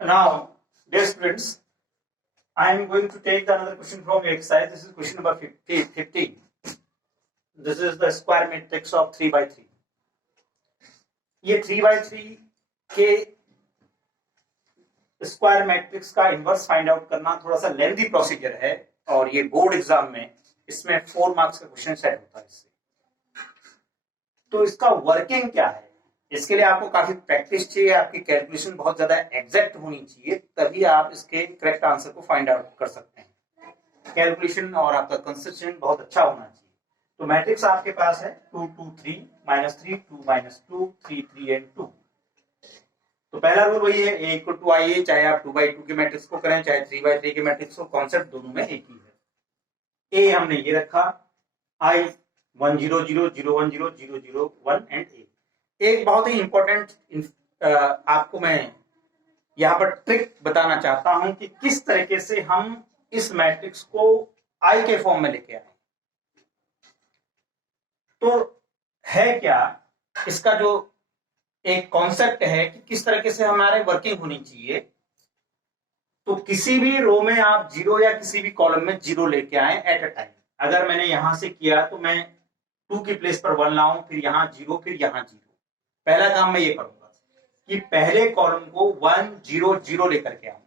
Now, dear students, I am going to take another question from your exercise. This is question number 15. This is the square matrix of 3 by 3. ये 3 by 3 के square matrix का inverse find out करना थोड़ा सा lengthy procedure है और ये board exam में इसमें 4 मार्क्स का क्वेश्चन सेट होता है इससे। तो इसका वर्किंग क्या है, इसके लिए आपको काफी प्रैक्टिस चाहिए, आपकी कैलकुलेशन बहुत ज्यादा एग्जैक्ट होनी चाहिए, तभी आप इसके करेक्ट आंसर को फाइंड आउट कर सकते हैं। कैलकुलेशन और आपका कंसिस्टेंट बहुत अच्छा होना चाहिए। तो मैट्रिक्स आपके पास है 2 2 3 -3 2 -2 3 3 एंड 2। तो पहला रूल वही है, a इक्वल टू आई ए, चाहे आप 2 by 2 के मैट्रिक्स को करें चाहे 3 by 3 के मैट्रिक्स को, कॉन्सेप्ट दोनों में एक ही है। a हमने ये रखा, i 1 0 0 0 1 0 0 0 1 एंड a। एक बहुत ही इंपॉर्टेंट आपको मैं यहाँ पर ट्रिक बताना चाहता हूं कि किस तरीके से हम इस मैट्रिक्स को आई के फॉर्म में लेके आए। तो है क्या इसका जो एक कॉन्सेप्ट है कि किस तरीके से हमारे वर्किंग होनी चाहिए। तो किसी भी रो में आप जीरो या किसी भी कॉलम में जीरो लेके आए एट अ टाइम। अगर मैंने यहां से किया तो मैं 2 की प्लेस पर 1 लाऊं, फिर यहां जीरो, फिर यहां जीरो। पहला काम मैं ये करूंगा कि पहले कॉलम को 1 0 0 लेकर के आऊं।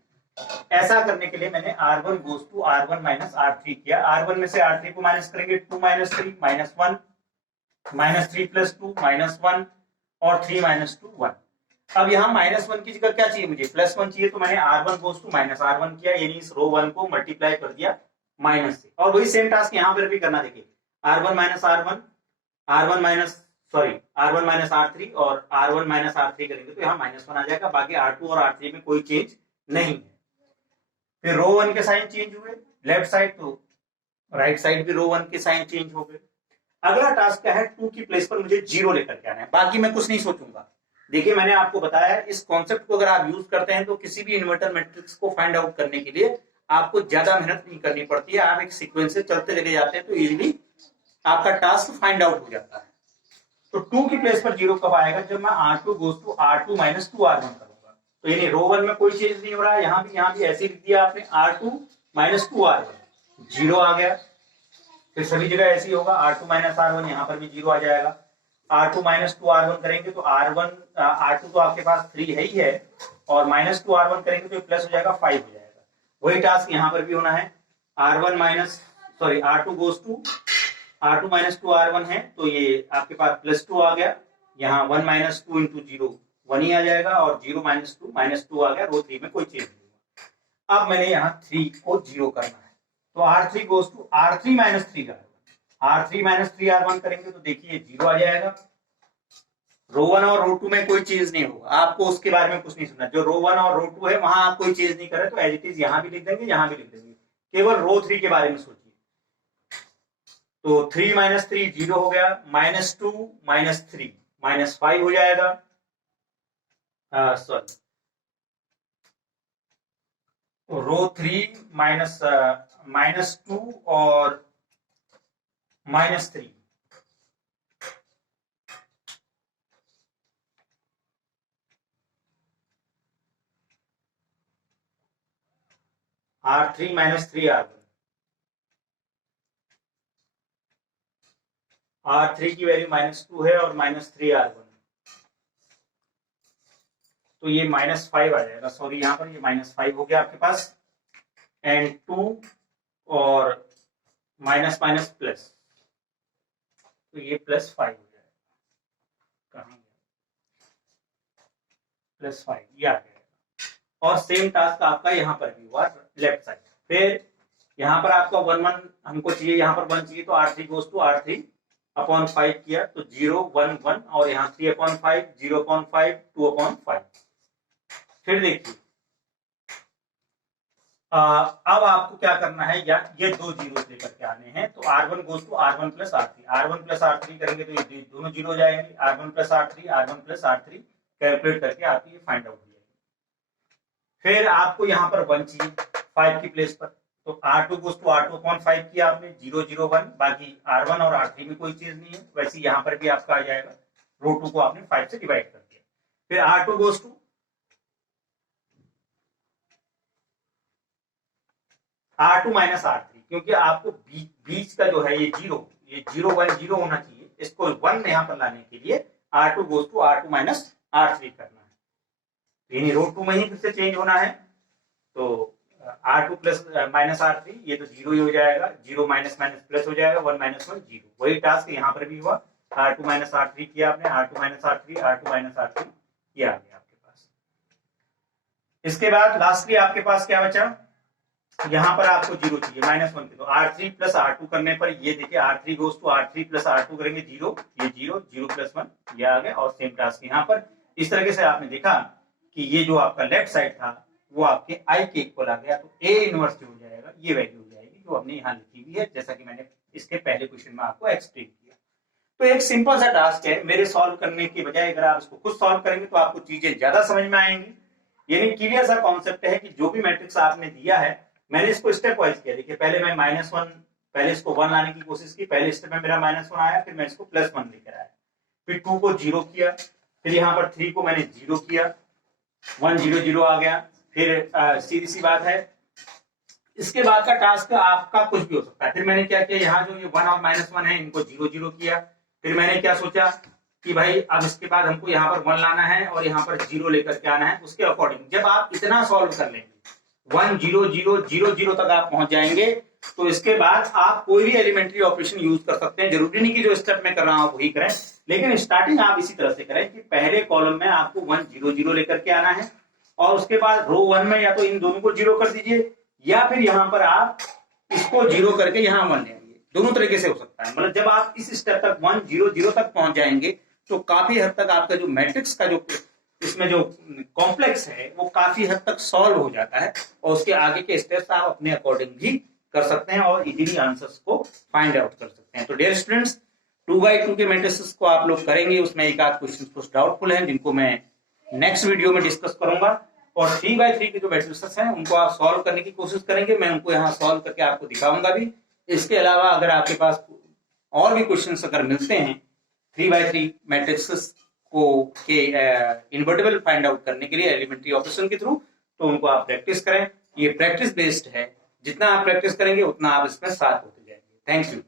ऐसा करने के लिए मैंने r1 goes to r1 minus r3 किया। r1 में से r3 को माइनस करेंगे, 2 - 3 -1 -3 + 2 -1 और 3 - 2 1। अब यहाँ -1 की जगह क्या चाहिए, मुझे +1 चाहिए। तो मैंने r1 गोज टू -r1 किया, यानी इस रो 1 को मल्टीप्लाई कर दिया माइनस से। और वही सेम टास्क यहाँ पर भी करना। देखिए r1 - r3 और r1 - r3 करेंगे तो यहाँ -1 आ जाएगा। बाकी r2 और r3 में कोई चेंज नहीं है। फिर रो 1 के साइन चेंज हुए लेफ्ट साइड, तो राइट साइड भी रो 1 के साइन चेंज हो गए। अगला टास्क क्या है, 2 की प्लेस पर मुझे जीरो लेकर के आना है, बाकी मैं कुछ नहीं सोचूंगा। देखिए मैंने आपको बताया इस कॉन्सेप्ट को अगर आप यूज करते हैं तो किसी भी इन्वर्टर मैट्रिक्स को फाइंड आउट करने के लिए आपको ज्यादा मेहनत नहीं करनी पड़ती है। आप एक सीक्वेंस से चलते चले जाते हैं तो इजीली आपका टास्क फाइंड आउट हो जाता है। तो 2 की प्लेस पर जीरो कब आएगा, जब मैं r2 goes to r2 - 2 r1 करूंगा। तो यानी रो 1 में कोई चेंज नहीं हो रहा है, यहाँ भी ऐसे लिख दिया आपने, r2 - 2 r1 जीरो आ गया। फिर सभी जगह ऐसे ही होगा, r2 - r1 यहाँ पर भी जीरो आ जाएगा। r2 - 2 r1 करेंगे तो r2 तो आपके पास 3 है ही है, और -2 r1 करेंगे तो प्लस हो जाएगा 5 हो जाएगा। वही टास्क यहाँ पर भी होना है। r2 goes to r2 - 2 r1 है, तो ये आपके पास +2 आ गया। यहाँ 1 - 2 × 0 1 ही आ जाएगा, और 0 - 2 आ गया। रो 3 में कोई चेंज नहीं हुआ। अब मैंने यहाँ 3 को जीरो करना है, तो r3 goes to r3 - 3 r1 -3 r1 करेंगे तो देखिए जीरो आ जाएगा। रो 1 और रो 2 में कोई चेंज नहीं होगा, आपको उसके बारे में कुछ नहीं सुनना। जो रो 1 और रो 2 है वहां आप कोई चेंज नहीं करें, तो एज इट इज यहाँ भी लिख देंगे, यहाँ भी लिख देंगे। केवल रो 3 के बारे में सोचिए। तो 3 - 3 जीरो हो गया, -2 - 3 -5 हो जाएगा। सॉरी, रो 3 -2 और -3 r3 - 3 r1। r3 की वैल्यू -2 है और -3 r1, तो ये -5 आ जाएगा। सॉरी, यहाँ पर ये -5 हो गया आपके पास, एंड 2 और माइनस माइनस प्लस, तो ये +5 हो जाएगा। कहाँ +5 ये आ जाएगा। और सेम टास्क आपका यहाँ पर भी हुआ लेफ्ट साइड। फिर यहाँ पर आपका 1 1 हमको चाहिए, यहाँ पर 1 चाहिए, तो r3 गोज टू r3/5 किया तो 0 1 1, और यहाँ 3/5 0/5 2/5। फिर देखिए अब आपको क्या करना है, या ये 2 जीरो लेकर के आने हैं। तो r1 goes to r1 + r3, r1 + r3 करेंगे तो ये दोनों जीरो हो जाएंगे। r1 + r3 r1 + r3 calculate करके आपकी ये फाइंड आउट हो जाएगी। फिर आपको यहाँ पर 1 चाहिए 5 की प्लेस पर, तो r2 गोज टू r2/5 किया आपने, 0 0 1, बाकी r1 और r3 में कोई चीज नहीं है। वैसे यहाँ पर भी आपका आ जाएगा, रो 2 को आपने 5 से डिवाइड कर दिया। फिर r2 goes to R2 minus R3, क्योंकि आपको बीच का जो है ये 0 1 0 होना चाहिए, इसको 1 यहाँ पर लाने के लिए R2 goes to R2 minus R3 करना है, यानी रो 2 में ही फिर से चेंज होना है। तो R2 प्लस माइनस R3 ये तो 0 ही हो जाएगा, 0 माइनस माइनस प्लस हो जाएगा, 1 माइनस 1 0। वही टास्क यहाँ पर भी हुआ, R2 माइनस R3 किया आपने, R2 minus R3, R2 minus R3 ये आ गया आपके पास। इसके बाद लास्टली आपके पास क्या बचा, यहाँ पर आपको 0 चाहिए -1 के, तो R3 प्लस R2 करने पर ये देखिए R3 goes to R3 plus R2 करेंगे 0, ये 0 0 प्लस 1 ये आ गया, और सेम टास्क यहाँ पर। इस तरीके से आपने देखा कि ये जो आपका लेफ्ट साइड था वो आपके आई के इक्वल आ गया, तो A इनवर्स जो हो जाएगा ये वैल्यू हो जाएगी जो हमने यहाँ लिखी हुई है, जैसा कि मैंने इसके पहले क्वेश्चन में आपको एक्सप्लेन किया। तो एक सिंपल सा टास्क है, मेरे सॉल्व करने की बजाय अगर आप इसको खुद सॉल्व करेंगे तो आपको चीजें ज्यादा समझ में आएंगी। यानी क्लियर सा कॉन्सेप्ट है कि जो भी मैट्रिक्स आपने दिया है, मैंने इसको स्टेप वाइज किया। देखिए पहले मैं -1, पहले इसको 1 लाने की कोशिश की, पहले स्टेप में मेरा -1 आया, फिर मैं इसको +1 लेकर आया, फिर 2 को 0 किया, फिर यहाँ पर 3 को मैंने 0 किया, 1 0 0 आ गया, फिर सीधी सी बात है इसके बाद का टास्क आपका कुछ भी हो सकता है। फिर मैंने क्या किया, यहाँ जो ये 1 और -1 है इनको 0 0 किया, फिर मैंने क्या सोचा कि भाई अब इसके बाद हमको यहाँ पर 1 लाना है और यहाँ पर 0 लेकर के आना है, उसके अकॉर्डिंग जब आप इतना सॉल्व कर लेंगे 1 0 0 0 0 तक आप पहुंच जाएंगे, तो इसके बाद आप कोई भी एलिमेंट्री ऑपरेशन यूज कर सकते हैं। जरूरी नहीं कि जो स्टेप में कर रहा हूं वही करें, लेकिन स्टार्टिंग आप इसी तरह से करें कि पहले कॉलम में आपको 1 0 0 लेकर के आना है, और उसके बाद रो 1 में या तो इन दोनों को 0 कर दीजिए, या फिर यहाँ पर आप इसको 0 करके यहाँ 1 ले आइए, दोनों तरीके से हो सकता है। मतलब जब आप इस स्टेप तक 1 0 0 तक पहुंच जाएंगे तो काफी हद तक आपका जो मैट्रिक्स का जो इसमें जो कॉम्प्लेक्स है वो काफी हद तक सॉल्व हो जाता है, और उसके आगे के स्टेप्स आप अपने अकॉर्डिंग भी कर सकते हैं और इजीली आंसर्स को फाइंड आउट कर सकते हैं। तो डियर स्टूडेंट्स, 2x2 के मैट्रिसेस को आप लोग करेंगे, उसमें एक आध क्वेश्चन कुछ डाउटफुल हैं जिनको मैं नेक्स्ट वीडियो में डिस्कस करूंगा, और 3x3 के जो मैट्रिसेस हैं उनको आप सॉल्व करने की कोशिश करेंगे, मैं उनको यहाँ सॉल्व करके आपको दिखाऊंगा भी। इसके अलावा अगर आपके पास और भी क्वेश्चन अगर मिलते हैं 3x3 मैट्रिसेस को के इन्वर्टिबल फाइंड आउट करने के लिए एलिमेंट्री ऑपरेशन के थ्रू, तो उनको आप प्रैक्टिस करें। ये प्रैक्टिस बेस्ड है, जितना आप प्रैक्टिस करेंगे उतना आप इसमें साथ होते जाएंगे। Thank you.